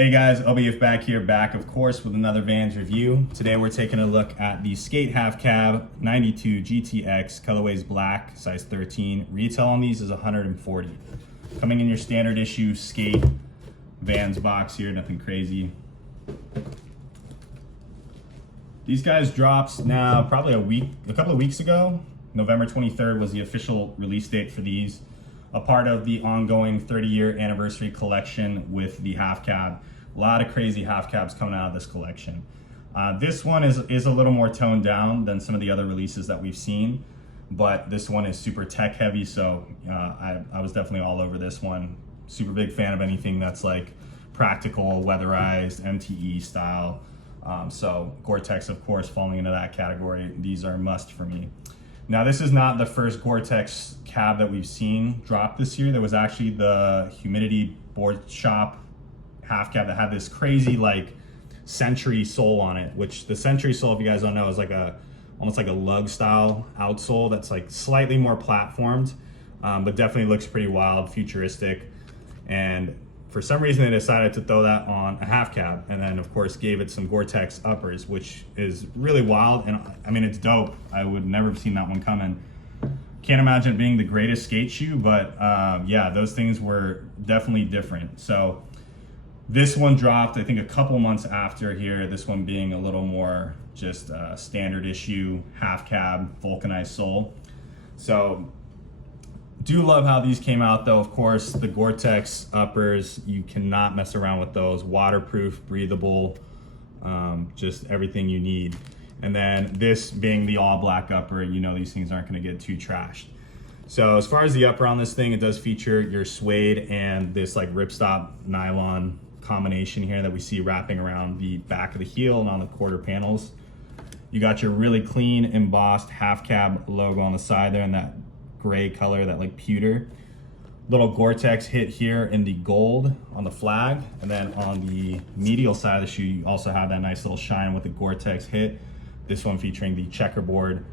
Hey guys, OBF back of course with another Vans review. Today we're taking a look at the Skate Half Cab 92 GTX, colorways black, size 13. Retail on these is $140. Coming in your standard issue Skate Vans box here, nothing crazy. These guys dropped now probably a couple of weeks ago. November 23rd was the official release date for these. A part of the ongoing 30-year anniversary collection with the half cab. A lot of crazy half cabs coming out of this collection. This one is a little more toned down than some of the other releases that we've seen, but this one is super tech heavy, so I was definitely all over this one. Super big fan of anything that's like practical, weatherized, MTE style. So Gore-Tex, of course, falling into that category. These are a must for me. Now, this is not the first Gore-Tex cab that we've seen drop this year. There was actually the Humidity Board Shop half cab that had this crazy like Century sole on it, which the Century sole, if you guys don't know, is like almost like a lug style outsole that's like slightly more platformed, but definitely looks pretty wild, futuristic. And for some reason they decided to throw that on a half cab, and then of course gave it some Gore-Tex uppers, which is really wild. And I mean, it's dope. I would never have seen that one coming. Can't imagine it being the greatest skate shoe, but yeah, those things were definitely different. So this one dropped, I think, a couple months after here. This one being a little more just standard issue half cab vulcanized sole. So do love how these came out though. Of course, the Gore-Tex uppers, you cannot mess around with those. Waterproof, breathable, just everything you need. And then this being the all black upper, you know these things aren't gonna get too trashed. So as far as the upper on this thing, it does feature your suede and this like ripstop nylon combination here that we see wrapping around the back of the heel and on the quarter panels. You got your really clean embossed half cab logo on the side there in that gray color, that like pewter. Little Gore-Tex hit here in the gold on the flag, and then on the medial side of the shoe you also have that nice little shine with the Gore-Tex hit. This one featuring the checkerboard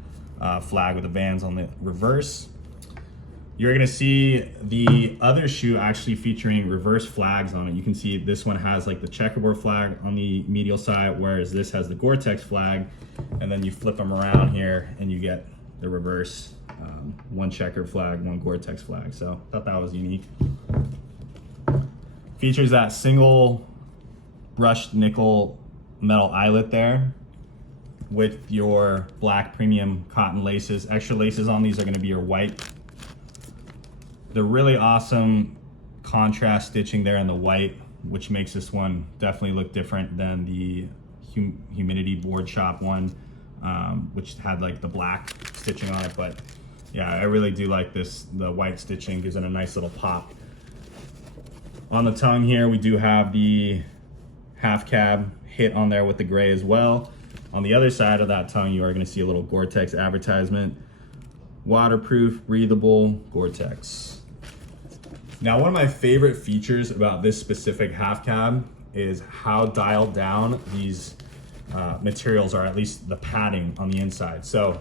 flag with the Vans on the reverse. You're gonna see the other shoe actually featuring reverse flags on it. You can see this one has like the checkerboard flag on the medial side, whereas this has the Gore-Tex flag, and then you flip them around here and you get the reverse. One checker flag, one Gore-Tex flag. So I thought that was unique. Features that single brushed nickel metal eyelet there with your black premium cotton laces. Extra laces on these are going to be your white. The really awesome contrast stitching there in the white, which makes this one definitely look different than the Humidity Board Shop one, which had like the black stitching on it. But yeah, I really do like this. The white stitching gives it a nice little pop. On the tongue here, we do have the half cab hit on there with the gray as well. On the other side of that tongue, you are going to see a little Gore-Tex advertisement. Waterproof, breathable, Gore-Tex. Now, one of my favorite features about this specific half cab is how dialed down these materials are, at least the padding on the inside. So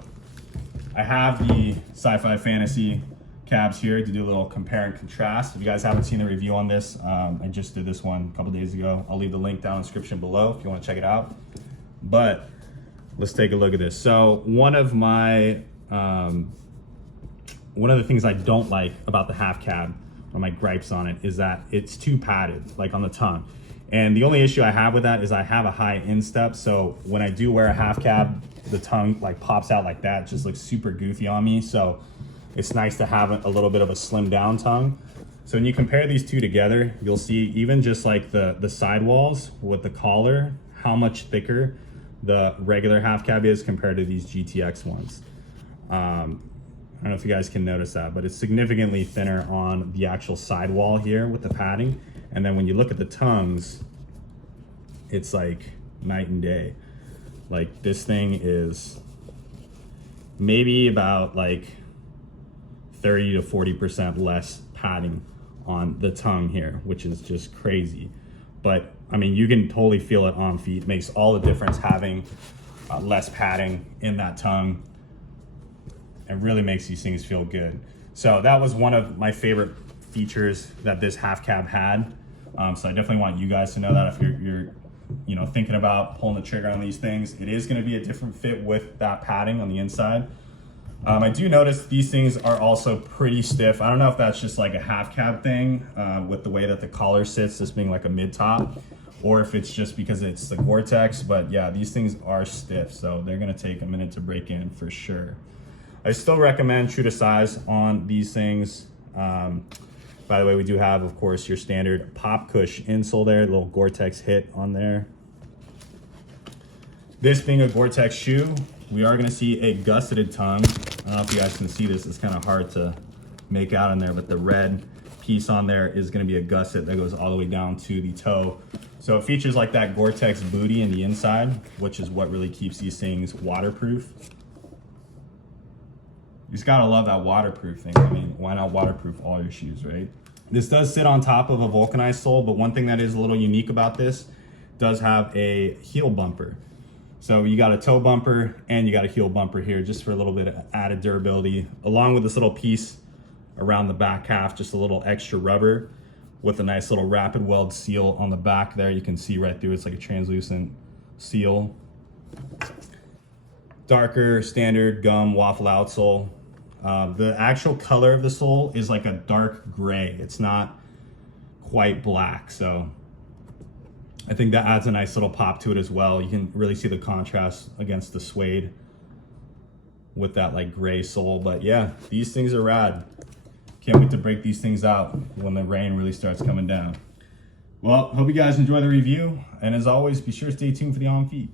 I have the sci-fi fantasy cabs here to do a little compare and contrast. If you guys haven't seen the review on this, I just did this one a couple days ago. I'll leave the link down in the description below if you want to check it out. But let's take a look at this. So one of the things I don't like about the half cab, or my gripes on it, is that it's too padded, like on the tongue. And the only issue I have with that is I have a high instep, so when I do wear a half cab, the tongue like pops out like that. It just looks super goofy on me. So it's nice to have a little bit of a slim down tongue. So when you compare these two together, you'll see even just like the sidewalls with the collar, how much thicker the regular half cab is compared to these GTX ones. I don't know if you guys can notice that, but it's significantly thinner on the actual sidewall here with the padding. And then when you look at the tongues, it's like night and day. Like this thing is maybe about like 30 to 40% less padding on the tongue here, which is just crazy. But I mean, you can totally feel it on feet. It makes all the difference having less padding in that tongue. It really makes these things feel good. So that was one of my favorite features that this half cab had. So I definitely want you guys to know that if you're you know, thinking about pulling the trigger on these things, it is going to be a different fit with that padding on the inside. I do notice these things are also pretty stiff. I don't know if that's just like a half cab thing with the way that the collar sits, this being like a mid top, or if it's just because it's the Gore-Tex, but yeah, these things are stiff, so they're gonna take a minute to break in for sure. I still recommend true to size on these things. By the way, we do have, of course, your standard pop cush insole there, little Gore-Tex hit on there. This being a Gore-Tex shoe, we are gonna see a gusseted tongue. I don't know if you guys can see this, it's kind of hard to make out in there, but the red piece on there is gonna be a gusset that goes all the way down to the toe. So it features like that Gore-Tex booty in the inside, which is what really keeps these things waterproof. You just gotta love that waterproof thing. I mean, why not waterproof all your shoes, right? This does sit on top of a vulcanized sole, but one thing that is a little unique about this does have a heel bumper. So you got a toe bumper and you got a heel bumper here just for a little bit of added durability, along with this little piece around the back half, just a little extra rubber with a nice little rapid weld seal on the back there. You can see right through, it's like a translucent seal. Darker standard gum waffle outsole. The actual color of the sole is like a dark gray. It's not quite black, so I think that adds a nice little pop to it as well. You can really see the contrast against the suede with that like gray sole. But yeah, these things are rad. Can't wait to break these things out when the rain really starts coming down. Well, hope you guys enjoy the review. And as always, be sure to stay tuned for the on feed.